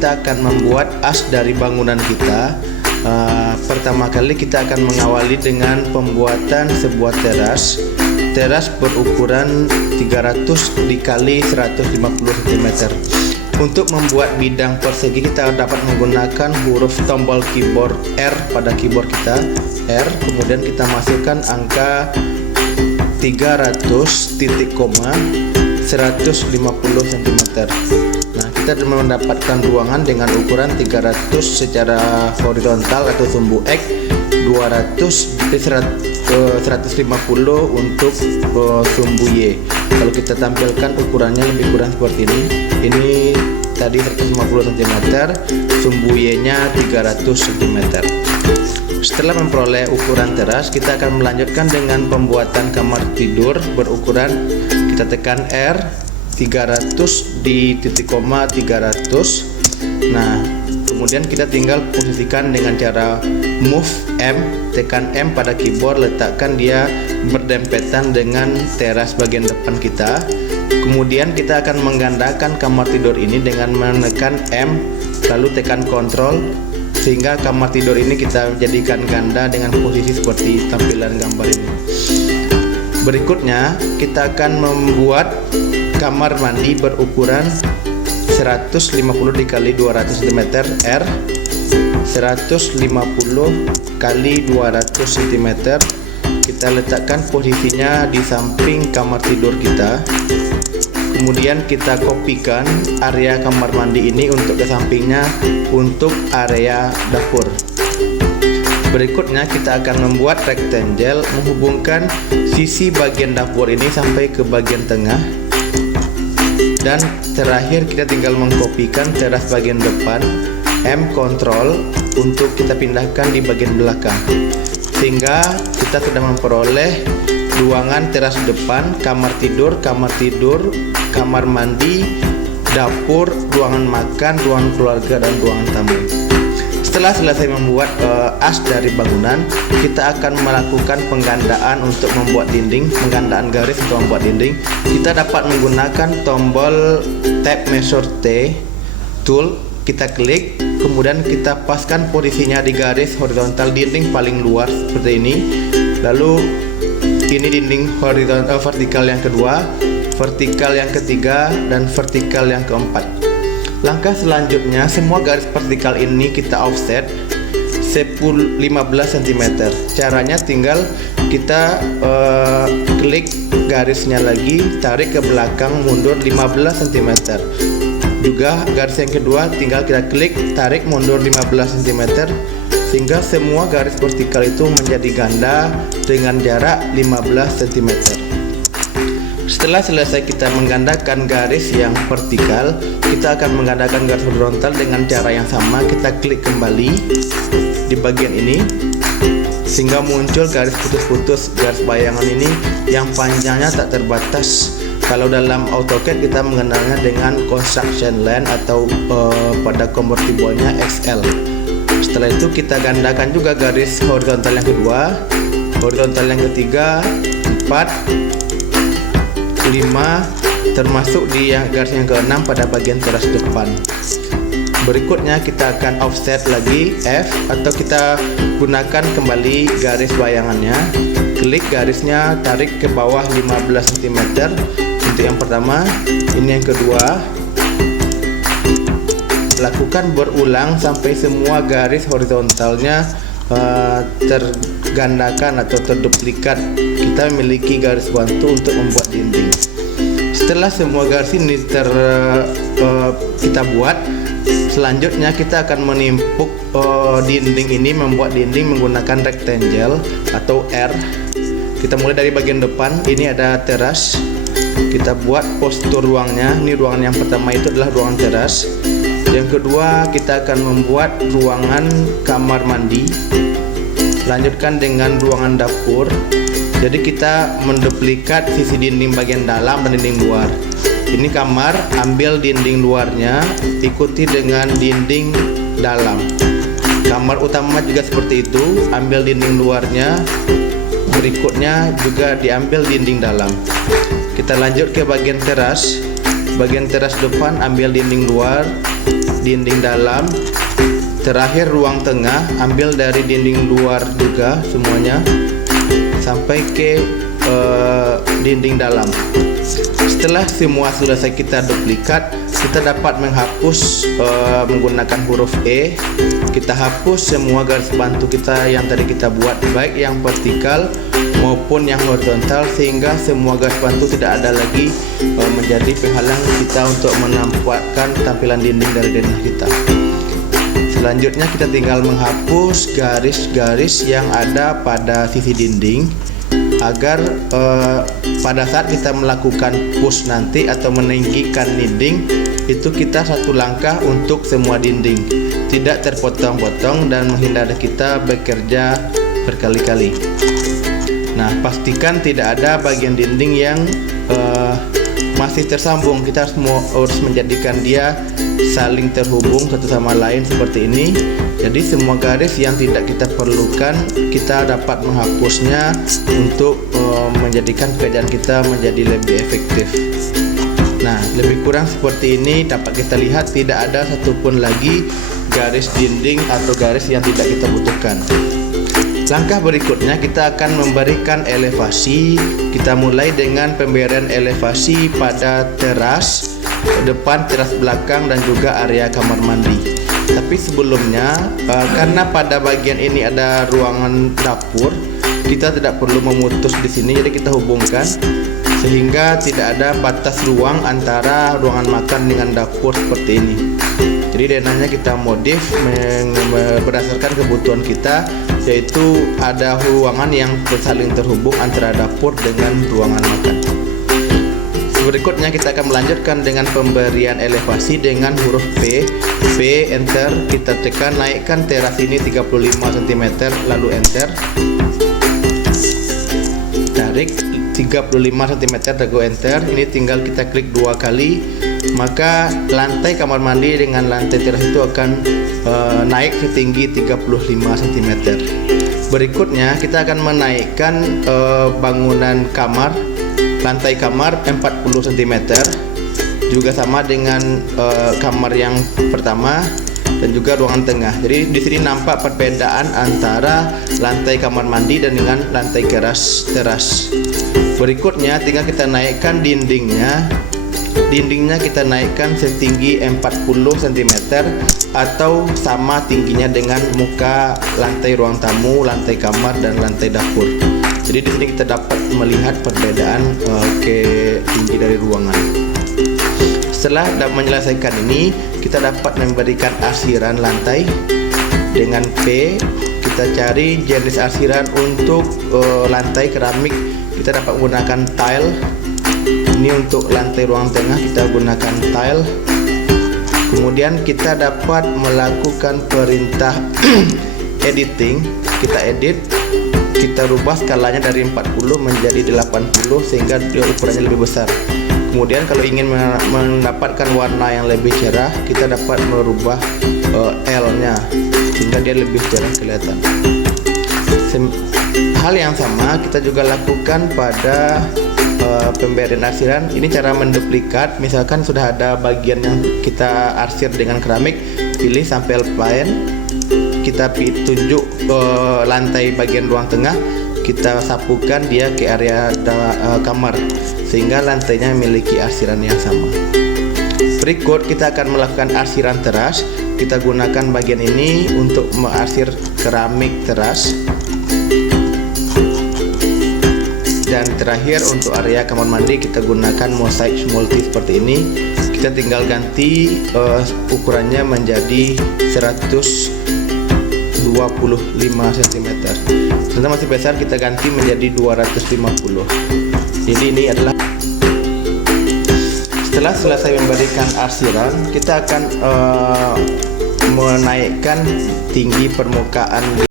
kita akan membuat as dari bangunan kita. Pertama kali kita akan mengawali dengan pembuatan sebuah teras berukuran 300 dikali 150 cm. Untuk membuat bidang persegi kita dapat menggunakan huruf tombol keyboard R pada keyboard kita, R, kemudian kita masukkan angka 300 titik koma 150 cm. Nah, kita mendapatkan ruangan dengan ukuran 300 secara horizontal atau sumbu X, 150 untuk sumbu Y. Kalau kita tampilkan ukurannya lebih kurang seperti ini. Ini tadi 150 cm, sumbu Y-nya 300 cm. Setelah memperoleh ukuran teras, kita akan melanjutkan dengan pembuatan kamar tidur berukuran, kita tekan R 300 di titik koma 300. Nah, kemudian kita tinggal posisikan dengan cara move M, tekan M pada keyboard, letakkan dia berdempetan dengan teras bagian depan kita. Kemudian kita akan menggandakan kamar tidur ini dengan menekan M lalu tekan Ctrl, sehingga kamar tidur ini kita jadikan ganda dengan posisi seperti tampilan gambar ini. Berikutnya kita akan membuat kamar mandi berukuran 150 dikali 200 cm, R 150 kali 200 cm. Kita letakkan posisinya di samping kamar tidur kita. Kemudian kita kopikan area kamar mandi ini untuk ke sampingnya untuk area dapur. Berikutnya kita akan membuat rectangle menghubungkan sisi bagian dapur ini sampai ke bagian tengah. Dan terakhir kita tinggal mengkopikan teras bagian depan, M Ctrl untuk kita pindahkan di bagian belakang, sehingga kita sudah memperoleh ruangan teras depan, kamar tidur, kamar mandi, dapur, ruangan makan, ruangan keluarga, dan ruangan tamu. Setelah selesai membuat as dari bangunan, kita akan melakukan penggandaan untuk membuat dinding, penggandaan garis untuk membuat dinding. Kita dapat menggunakan tombol tab measure T tool, kita klik, kemudian kita paskan posisinya di garis horizontal dinding paling luar seperti ini. Lalu ini dinding horizontal vertikal yang kedua, vertikal yang ketiga, dan vertikal yang keempat. Langkah selanjutnya, semua garis vertikal ini kita offset 15 cm. Caranya tinggal kita klik garisnya lagi, tarik ke belakang, mundur 15 cm. Juga garis yang kedua tinggal kita klik, tarik, mundur 15 cm, sehingga semua garis vertikal itu menjadi ganda dengan jarak 15 cm. Setelah selesai kita menggandakan garis yang vertikal, kita akan menggandakan garis horizontal dengan cara yang sama. Kita klik kembali di bagian ini sehingga muncul garis putus-putus, garis bayangan ini yang panjangnya tak terbatas. Kalau dalam AutoCAD kita mengenalnya dengan construction line atau pada convertible-nya XL. Setelah itu kita gandakan juga garis horizontal yang kedua, horizontal yang ketiga, 4, 5, termasuk di garis yang ke-6 pada bagian teras depan. Berikutnya kita akan offset lagi F, atau kita gunakan kembali garis bayangannya. Klik garisnya, tarik ke bawah 15 cm untuk yang pertama. Ini yang kedua. Lakukan berulang sampai semua garis horizontalnya tergandakan atau terduplikat. Kita memiliki garis bantu untuk membuat dinding. Setelah semua garis ini kita buat, selanjutnya kita akan menimpuk dinding ini, membuat dinding menggunakan rectangle atau R. Kita mulai dari bagian depan. Ini ada teras. Kita buat postur ruangnya. Ini ruangan yang pertama itu adalah ruangan teras. Yang kedua kita akan membuat ruangan kamar mandi. Lanjutkan dengan ruangan dapur. Jadi kita menduplikat sisi dinding bagian dalam dan dinding luar. Ini kamar, ambil dinding luarnya, ikuti dengan dinding dalam. Kamar utama juga seperti itu, ambil dinding luarnya, berikutnya juga diambil dinding dalam. Kita lanjut ke bagian teras. Bagian teras depan, ambil dinding luar, dinding dalam, terakhir ruang tengah, ambil dari dinding luar juga semuanya sampai ke dinding dalam. Setelah semua selesai kita duplikat, kita dapat menghapus menggunakan huruf E. Kita hapus semua garis bantu kita yang tadi kita buat, baik yang vertikal maupun yang horizontal, sehingga semua garis bantu tidak ada lagi menjadi penghalang kita untuk menampakkan tampilan dinding dari denah kita. Selanjutnya kita tinggal menghapus garis-garis yang ada pada sisi dinding, agar pada saat kita melakukan push nanti atau meninggikan dinding itu kita satu langkah untuk semua dinding, tidak terpotong-potong dan menghindari kita bekerja berkali-kali. Nah, pastikan tidak ada bagian dinding yang masih tersambung. Kita harus menjadikan dia saling terhubung satu sama lain seperti ini. Jadi semua garis yang tidak kita perlukan kita dapat menghapusnya untuk menjadikan pekerjaan kita menjadi lebih efektif. Nah, lebih kurang seperti ini dapat kita lihat tidak ada satupun lagi garis dinding atau garis yang tidak kita butuhkan. Langkah berikutnya kita akan memberikan elevasi. Kita mulai dengan pemberian elevasi pada teras depan, teras belakang, dan juga area kamar mandi. Tapi sebelumnya, karena pada bagian ini ada ruangan dapur, kita tidak perlu memutus di sini, jadi kita hubungkan sehingga tidak ada batas ruang antara ruangan makan dengan dapur seperti ini. Jadi denahnya kita modif berdasarkan kebutuhan kita, yaitu ada ruangan yang saling terhubung antara dapur dengan ruangan makan. Berikutnya kita akan melanjutkan dengan pemberian elevasi dengan huruf P. P, enter, kita tekan, naikkan teras ini 35 cm, lalu enter. Tarik 35 cm, teguh enter. Ini tinggal kita klik 2 kali, maka lantai kamar mandi dengan lantai teras itu akan naik setinggi 35 cm. Berikutnya kita akan menaikkan bangunan kamar, lantai kamar 40 cm, juga sama dengan kamar yang pertama dan juga ruangan tengah. Jadi di sini nampak perbedaan antara lantai kamar mandi dan dengan lantai teras. Berikutnya tinggal kita naikkan dindingnya. Dindingnya kita naikkan setinggi 40 cm atau sama tingginya dengan muka lantai ruang tamu, lantai kamar, dan lantai dapur. Jadi di sini kita dapat melihat perbedaan tinggi dari ruangan. Setelah menyelesaikan ini, kita dapat memberikan arsiran lantai dengan P. Kita cari jenis arsiran untuk lantai keramik. Kita dapat menggunakan tile. Ini untuk lantai ruang tengah kita gunakan tile. Kemudian kita dapat melakukan perintah editing. Kita edit, kita rubah skalanya dari 40 menjadi 80 sehingga dia ukurannya lebih besar. Kemudian kalau ingin mendapatkan warna yang lebih cerah, kita dapat merubah L-nya sehingga dia lebih cerah kelihatan. Hal yang sama kita juga lakukan pada pemberian arsiran. Ini cara menduplikat. Misalkan sudah ada bagian yang kita arsir dengan keramik, pilih sampai plane, kita tunjuk lantai bagian ruang tengah, kita sapukan dia ke area kamar sehingga lantainya memiliki arsiran yang sama. Berikut kita akan melakukan arsiran teras. Kita gunakan bagian ini untuk mengarsir keramik teras. Dan terakhir untuk area kamar mandi kita gunakan mosaik multi seperti ini. Kita tinggal ganti ukurannya menjadi 125 cm. Ternyata masih besar, kita ganti menjadi 250. Jadi ini adalah setelah selesai memberikan arsiran, kita akan menaikkan tinggi permukaan